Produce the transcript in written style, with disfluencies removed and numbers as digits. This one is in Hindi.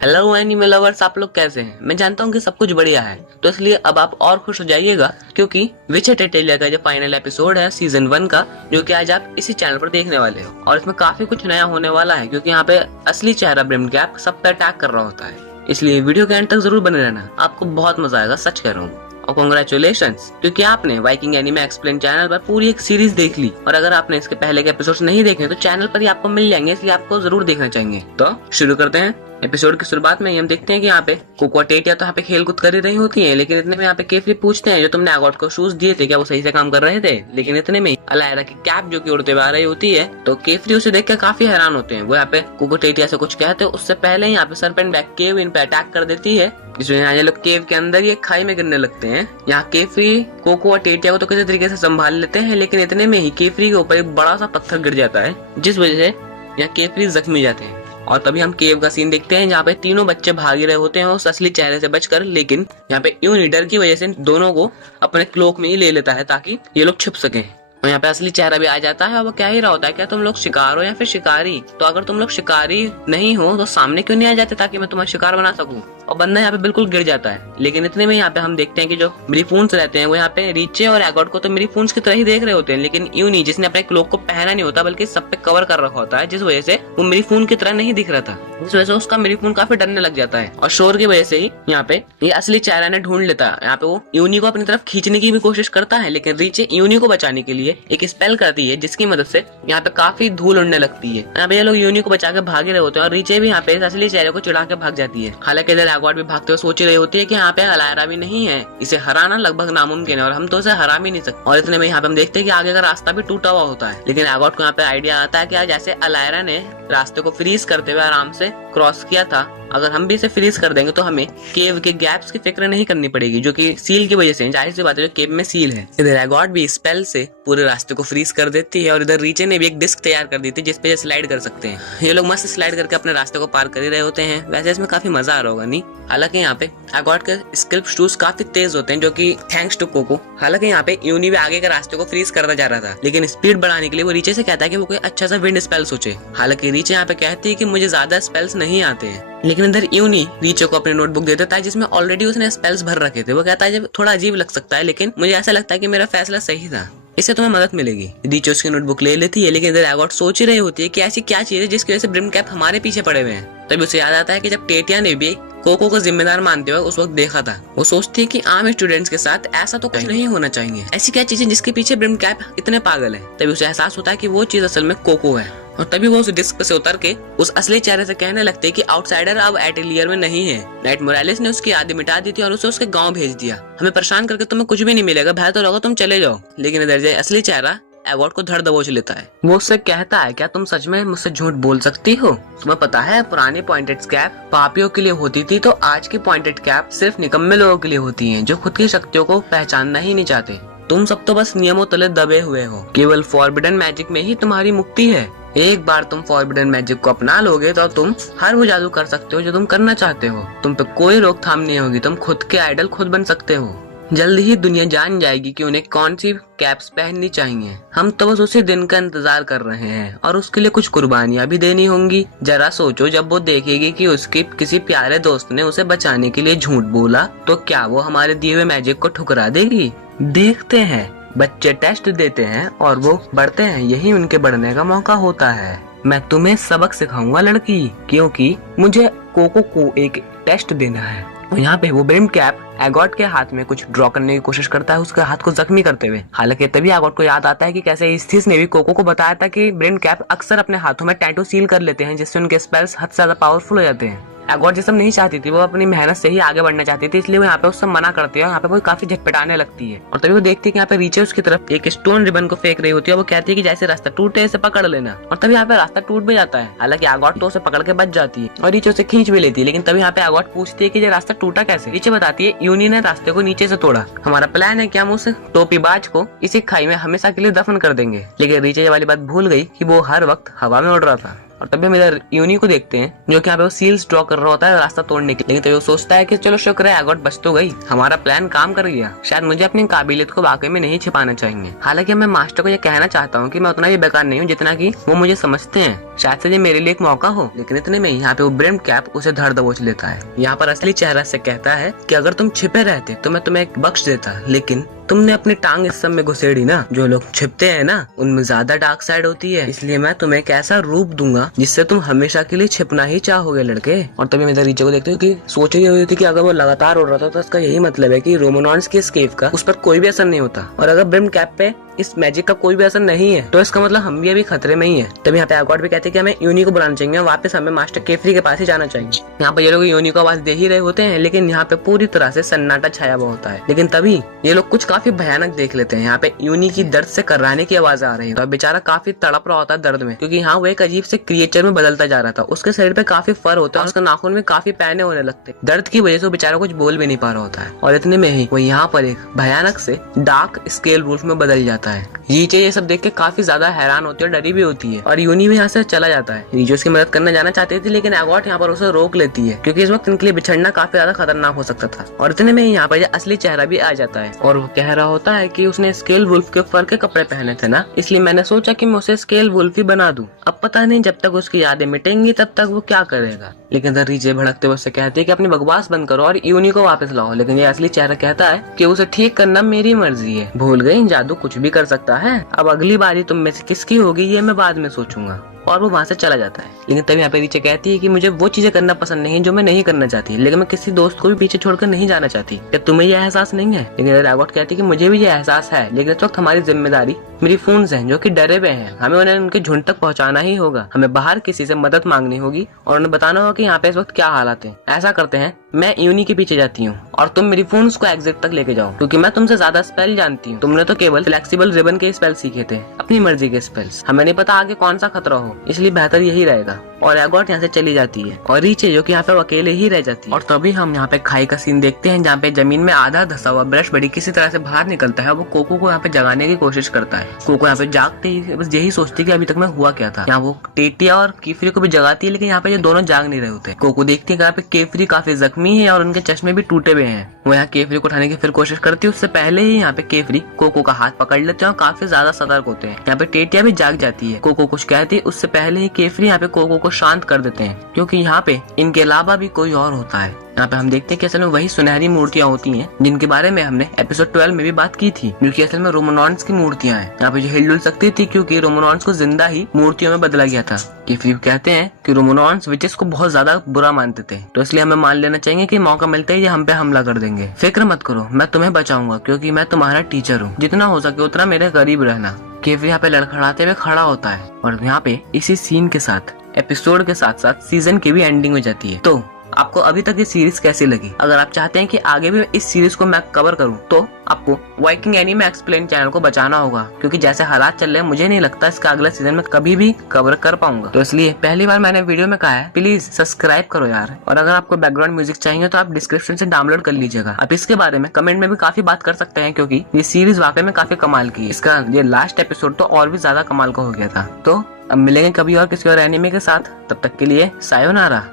हेलो एनिमल लवर्स, आप लोग कैसे हैं। मैं जानता हूँ कि सब कुछ बढ़िया है, तो इसलिए अब आप और खुश हो जाइएगा क्योंकि विचर टेटेलिया का जो फाइनल एपिसोड है सीजन 1 का, जो कि आज आप इसी चैनल पर देखने वाले हो। और इसमें काफी कुछ नया होने वाला है क्योंकि यहाँ पे असली चेहरा ब्रिमकैप सब पे अटैक कर रहा होता है। इसलिए वीडियो के एंड तक जरूर बने रहना, आपको बहुत मजा आएगा, सच कह रहा हूँ। और कांग्रेचुलेशंस, क्योंकि आपने वाइकिंग एनीमे एक्सप्लेन चैनल पर पूरी एक सीरीज देख ली। और अगर आपने इसके पहले के एपिसोड्स नहीं देखे तो चैनल पर ही आपको मिल जाएंगे, इसलिए आपको जरूर देखना चाहिए। तो शुरू करते हैं। एपिसोड की शुरुआत में ही हम देखते हैं कि यहाँ पे कोको और टेटिया तो यहाँ पे खेल कूद कर ही रही होती हैं, लेकिन इतने में यहाँ पे केफरी पूछते हैं जो तुमने एगॉट को शूज दिए थे क्या वो सही से काम कर रहे थे। लेकिन इतने में अलायरा की कैप जो कि उड़ते हुए आ रही होती है, तो केफरी उसे देख कर काफी हैरान होते हैं। वो यहाँ पे कोको टेटिया से कुछ कहते हैं उससे पहले ही यहाँ पे सरपेंट बैक केव इन पे अटैक कर देती है, जिसमें यहाँ ये लोग केव के अंदर ही एक खाई में गिरने लगते हैं। यहाँ केफरी कोको और टेटिया को तो किसी तरीके से संभाल लेते हैं, लेकिन इतने में ही केफरी के ऊपर एक बड़ा सा पत्थर गिर जाता है, जिस वजह से यहाँ केफरी जख्मी जाते हैं। और तभी हम केव का सीन देखते हैं जहाँ पे तीनों बच्चे भाग रहे होते हैं उस असली चेहरे से बचकर, लेकिन यहाँ पे यूनिडर की वजह से दोनों को अपने क्लोक में ही ले लेता है ताकि ये लोग छुप सके। और यहाँ पे असली चेहरा भी आ जाता है और वो क्या ही रहा होता है, क्या तुम लोग शिकार हो या फिर शिकारी? तो अगर तुम लोग शिकारी नहीं हो तो सामने क्यों नहीं आ जाते ताकि मैं तुम्हारा शिकार बना सकूं। और बंदा यहाँ पे बिल्कुल गिर जाता है। लेकिन इतने में यहाँ पे हम देखते हैं कि जो मिरीफून्स रहते हैं वो यहाँ पे रीचे और एगॉट को तो मिरीफून्स की तरह ही देख रहे होते हैं, लेकिन यूनी जिसने अपने क्लोक को पहना नहीं होता बल्कि सब पे कवर कर रखा होता है, जिस वजह से वो मिरीफून की तरह नहीं दिख रहा था, जिस वजह से उसका मिरीफून काफी डरने लग जाता है। और शोर की वजह से ही यहाँ पे ये असली चेहरा ने ढूंढ लेता है। यहाँ पे वो यूनी को अपनी तरफ खींचने की भी कोशिश करता है, लेकिन रीचे यूनी को बचाने के लिए एक स्पेल करती है जिसकी मदद से यहाँ पे काफी धूल उड़ने लगती है। यहाँ पे ये लोग यूनी को बचा के भागे रहे होते हैं और रीचे भी यहाँ पे असली चेहरे को चिढ़ा के भाग जाती है। हालांकि इधर एगॉट भी भागते हुए सोच रही होती है कि यहाँ पे अलायरा भी नहीं है, इसे हराना लगभग नामुमकिन है और हम तो उसे हरा भी नहीं सकते। और इतने में यहाँ पे हम देखते हैं कि आगे का रास्ता भी टूटा हुआ होता है, लेकिन एगॉट को यहाँ पे आइडिया आता है कि जैसे अलायरा ने रास्ते को फ्रीज करते हुए आराम से क्रॉस किया था, अगर हम भी इसे फ्रीज कर देंगे तो हमें केव के गैप्स की फिक्र नहीं करनी पड़ेगी, जो कि सील की वजह से, जाहिर सी बात है जो केव में सील है। इधर एगॉट भी स्पेल से पूरे रास्ते को फ्रीज कर देती है और इधर रीचे ने भी एक डिस्क तैयार कर दी थी जिसपे स्लाइड कर सकते हैं। ये लोग मस्त स्लाइड करके अपने रास्ते को पार कर ही रहे होते हैं। वैसे इसमें काफी मजा आ रहा होगा नहीं। हालांकि यहाँ पे एगॉट के स्किल्प शूज काफी तेज होते हैं, जो कि थैंक्स टू कोको। हालांकि यहाँ पे यूनी भी आगे के रास्ते को फ्रीज करता जा रहा था, लेकिन स्पीड बढ़ाने के लिए वो रीचे से कहता है कि वो कोई अच्छा सा विंड स्पेल सोचे। हालांकि रीचे यहाँ पे कहती है कि मुझे ज्यादा स्पेल्स नहीं आते हैं, लेकिन इधर यूनी रीचे को अपनी नोटबुक दे देता है जिसमें ऑलरेडी उसने स्पेल्स भर रखे थे। वो कहता है जब थोड़ा अजीब लग सकता है, लेकिन मुझे ऐसा लगता है कि मेरा फैसला सही था, इससे तुम्हें मदद मिलेगी। रीचे उसकी नोटबुक ले लेती है, लेकिन इधर एगॉट सोच ही रही होती है कि ऐसी क्या चीज है जिसकी वजह से ब्रिमकैप हमारे पीछे पड़े हुए हैं। तभी उसे याद आता है कि जब टेटिया ने भी कोको को जिम्मेदार मानते हुए उस वक्त देखा था। वो सोचती है कि आम स्टूडेंट्स के साथ ऐसा तो कुछ नहीं होना चाहिए, ऐसी क्या चीज है जिसके पीछे ब्रिमकैप इतने पागल है। तभी उसे एहसास होता है कि वो चीज असल में कोको है। और तभी वो उस डिस्क से उतर के उस असली चेहरे से कहने लगते हैं कि आउटसाइडर अब एटेलियर में नहीं है। नाइट मोरालिस ने उसकी यादें मिटा दी थी और उसे उसके गांव भेज दिया। हमें परेशान करके तुम्हें कुछ भी नहीं मिलेगा, बेहतर होगा तुम चले जाओ। लेकिन इधर जो असली चेहरा एगॉट को धड़ दबोच लेता है। वो उससे कहता है क्या तुम सच में मुझसे झूठ बोल सकती हो? तुम्हें पता है पुरानी पॉइंटेड कैप पापियों के लिए होती थी, तो आज की पॉइंटेड कैप सिर्फ निकम्मे लोगों के लिए होती हैं जो खुद की शक्तियों को पहचानना ही नहीं चाहते। तुम सब तो बस नियमों तले दबे हुए हो। केवल फॉरबिडन मैजिक में ही तुम्हारी मुक्ति है। एक बार तुम फॉरबिडन मैजिक को अपना लोगे तो तुम हर वो जादू कर सकते हो जो तुम करना चाहते हो। तुम पे कोई रोकथाम नहीं होगी, तुम खुद के आइडल खुद बन सकते हो। जल्द ही दुनिया जान जाएगी कि उन्हें कौन सी कैप्स पहननी चाहिए। हम तो बस उसी दिन का इंतजार कर रहे हैं और उसके लिए कुछ कुर्बानियां भी देनी होंगी। जरा सोचो, जब वो देखेगी कि उसके किसी प्यारे दोस्त ने उसे बचाने के लिए झूठ बोला, तो क्या वो हमारे दिए हुए मैजिक को ठुकरा देगी? देखते हैं। बच्चे टेस्ट देते हैं और वो बढ़ते हैं, यही उनके बढ़ने का मौका होता है। मैं तुम्हें सबक सिखाऊंगा लड़की, क्योंकि मुझे कोको को एक टेस्ट देना है। और यहाँ पे वो ब्रिमकैप एगॉट के हाथ में कुछ ड्रॉ करने की कोशिश करता है, उसके हाथ को जख्मी करते हुए। हालांकि तभी एगॉट को याद आता है कि कैसे इस्थिस ने भी कोको को बताया था कि ब्रिमकैप अक्सर अपने हाथों में टैटू सील कर लेते हैं, जिससे उनके स्पेल्स हद से ज्यादा पावरफुल हो जाते हैं। एगॉट ये सब नहीं चाहती थी, वो अपनी मेहनत से ही आगे बढ़ना चाहती थी, इसलिए वो यहाँ पे उससे मना करती है। यहाँ पे वो काफी झटपटाने लगती है और तभी वो देखती है कि यहाँ पे रीचे उसकी तरफ एक स्टोन रिबन को फेंक रही होती है। वो कहती है कि जैसे रास्ता टूटे इसे पकड़ लेना, और तभी यहाँ पे रास्ता टूट भी जाता है। हालांकि एगॉट तो उसे पकड़ के बच जाती है और रीचे उसे खींच भी लेती है, लेकिन तभी यहाँ पे एगॉट पूछती है कि ये रास्ता टूटा कैसे। रीचे बताती है यूनी ने रास्ते को नीचे से तोड़ा। हमारा प्लान है कि हम उस टोपीबाज को इसी खाई में हमेशा के लिए दफन कर देंगे। लेकिन रीचे ये वाली बात भूल गई कि वो हर वक्त हवा में उड़ रहा था। और तभी हम इधर यूनी को देखते हैं जो कि यहाँ पे वो सील्स ड्रॉ कर रहा होता है रास्ता तोड़ने के लिए। लेकिन तभी वो सोचता है कि चलो शुक्र है एगोट बच तो गई, हमारा प्लान काम कर गया, शायद मुझे अपनी काबिलियत को वाकई में नहीं छिपाना चाहिए। हालांकि मैं मास्टर को ये कहना चाहता हूँ कि मैं उतना भी बेकार नहीं हूँ जितना कि वो मुझे समझते हैं, शायद से ये मेरे लिए एक मौका हो। लेकिन इतने में यहाँ पे वो ब्रिम कैप उसे धर दबोच लेता है। यहाँ पर असली चेहरा से कहता है कि अगर तुम छिपे रहते तो मैं तुम्हें एक बख्श देता, लेकिन तुमने अपनी टांग इस सब में घुसेड़ी ना। जो लोग छिपते हैं ना उनमें ज्यादा डार्क साइड होती है, इसलिए मैं तुम्हें एक ऐसा रूप दूंगा जिससे तुम हमेशा के लिए छिपना ही चाहोगे लड़के। और तभी मैं इधर रीचे को देखते हो कि सोच रही हुई थी कि अगर वो लगातार उड़ रहा था तो इसका यही मतलब है कि रोमोनॉन्स की इस केव का उस पर कोई भी असर नहीं होता, और अगर ब्रिम कैप पे इस मैजिक का कोई भी असर नहीं है तो इसका मतलब हम भी अभी खतरे में ही है। तभी यहाँ पे एगोट भी कहते हैं कि हमें यूनी को बुलाना चाहिए, वापस हमें मास्टर केफरी के पास ही जाना चाहिए। यहाँ पे ये लोग यूनी को आवाज दे ही रहे होते हैं, लेकिन यहाँ पे पूरी तरह से सन्नाटा छाया हुआ होता है। लेकिन तभी ये लोग कुछ काफी भयानक देख लेते हैं। यहाँ पे यूनी की दर्द से कर्राने की आवाज आ रही है, तो बेचारा काफी तड़प रहा होता है दर्द में, क्योंकि यहाँ वो एक अजीब से क्रिएचर में बदलता जा रहा था। उसके शरीर पे काफी फर होता है और उसके नाखून में काफी पैने होने लगते, दर्द की वजह से वो बेचारा कुछ बोल भी नहीं पा रहा होता है। और इतने में ही वो यहाँ पर एक भयानक से डार्क स्केल वुल्फ में बदल जाता है। रीचे ये सब देख के काफी ज्यादा हैरान होती है और डरी भी होती है, और यूनी भी यहाँ से चला जाता है। रीचे उसकी मदद करने जाना चाहती थी, लेकिन एगोट यहाँ पर उसे रोक लेती है, क्योंकि इस वक्त इनके लिए बिछड़ना काफी ज्यादा खतरनाक हो सकता था। और इतने में यहाँ पर असली चेहरा भी आ जाता है, और वो कह रहा होता है कि उसने स्केल वुल्फ के फर के कपड़े पहने थे ना, इसलिए मैंने सोचा कि मैं उसे स्केल वुल्फ ही बना दूं। अब पता नहीं जब तक उसकी यादें मिटेंगी तब तक वो क्या करेगा। लेकिन रीचे भड़कते हुए उससे कहती है कि अपनी बकवास बंद करो और यूनी को वापस लाओ। लेकिन ये असली चेहरा कहता है कि उसे ठीक करना मेरी मर्जी है, भूल गई जादू कुछ भी कर सकता है, अब अगली बारी तुम में से किसकी होगी ये मैं बाद में सोचूंगा। और वो वहाँ से चला जाता है। लेकिन तभी यहाँ पे रीचे कहती है कि मुझे वो चीजें करना पसंद नहीं जो मैं नहीं करना चाहती, लेकिन मैं किसी दोस्त को भी पीछे छोड़कर नहीं जाना चाहती। क्या तुम्हें यह एहसास नहीं है? लेकिन एगोट कहती है कि मुझे भी यह एहसास है, लेकिन इस वक्त हमारी जिम्मेदारी मेरी फोन्स हैं जो कि डरे हुए हैं, हमें उन्हें उनके झुंड तक पहुंचाना ही होगा। हमें बाहर किसी से मदद मांगनी होगी और उन्हें बताना होगा कि यहाँ पे इस वक्त क्या हालात है। ऐसा करते हैं, मैं यूनी के पीछे जाती हूँ और तुम मेरी फोन्स को एग्जिट तक लेके जाओ, क्योंकि मैं तुमसे ज्यादा स्पेल जानती हूँ। तुमने तो केवल फ्लेक्सिबल रिबन के स्पेल सीखे थे, अपनी मर्जी के स्पेल्स। हमें नहीं पता आगे कौन सा खतरा हो, इसलिए बेहतर यही रहेगा। और एगोट यहाँ से चली जाती है और रीचे जो कि यहाँ पे अकेले ही रह जाती है। और तभी हम यहाँ पे खाई का सीन देखते हैं, जहाँ पे जमीन में आधा धसा हुआ ब्रश बड़ी किसी तरह से बाहर निकलता है। वो कोको को यहाँ पे जगाने की कोशिश करता है। कोको यहाँ पे जागते ही बस यही सोचती कि अभी तक मैं हुआ क्या था। यहाँ वो टेटिया और केफरी को भी जगाती है, लेकिन यहाँ पे ये दोनों जाग नहीं रहे होते। कोको देखती है यहाँ पे केफरी काफी जख्मी है और उनके चश्मे भी टूटे हुए हैं। वो यहाँ केफरी को उठाने की फिर कोशिश करती है, उससे पहले ही यहाँ पे केफरी कोको का हाथ पकड़ लेते हैं और काफी ज्यादा सतर्क होते हैं। यहाँ पे टेटिया भी जाग जाती है। कोको कुछ कहती है उससे पहले ही केफरी यहाँ पे कोको को शांत कर देते हैं, क्योंकि यहाँ पे इनके अलावा भी कोई और होता है। यहाँ पे हम देखते हैं कि असल में वही सुनहरी मूर्तियां होती हैं जिनके बारे में हमने एपिसोड 12 में भी बात की थी, जो कि असल में रोमोनॉन्स की मूर्तियां हैं। यहाँ पे जो हिल डुल सकती थी क्योंकि रोमोनॉन्स को जिंदा ही मूर्तियों में बदला गया था। केफरी कहते हैं कि रोमोनॉन्स विचेस को बहुत ज्यादा बुरा मानते थे, तो इसलिए हमें मान लेना चाहिए कि मौका मिलते ही ये हम पे हमला कर देंगे। फिक्र मत करो, मैं तुम्हें बचाऊंगा क्योंकि मैं तुम्हारा टीचर हूँ, जितना हो सके उतना मेरे करीब रहना। केफरी यहाँ पे लड़खड़ाते हुए खड़ा होता है और यहाँ पे इसी सीन के साथ एपिसोड के साथ साथ सीजन की भी एंडिंग हो जाती है। तो आपको अभी तक ये सीरीज कैसी लगी? अगर आप चाहते हैं कि आगे भी इस सीरीज को मैं कवर करूं, तो आपको वाइकिंग एनीमे एक्सप्लेन चैनल को बचाना होगा, क्योंकि जैसे हालात चल रहे हैं मुझे नहीं लगता इसका अगला सीजन में कभी भी कवर कर पाऊंगा। तो इसलिए पहली बार मैंने वीडियो में कहा है, प्लीज सब्सक्राइब करो यार। और अगर आपको बैकग्राउंड म्यूजिक चाहिए तो आप डिस्क्रिप्शन से डाउनलोड कर लीजिएगा। आप इसके बारे में कमेंट में भी काफी बात कर सकते हैं, क्योंकि ये सीरीज वाकई में काफी कमाल की है। इसका ये लास्ट एपिसोड तो और भी ज्यादा कमाल का हो गया था। तो अब मिलेंगे कभी और किसी और एनीमे के साथ, तब तक के लिए सायोनारा।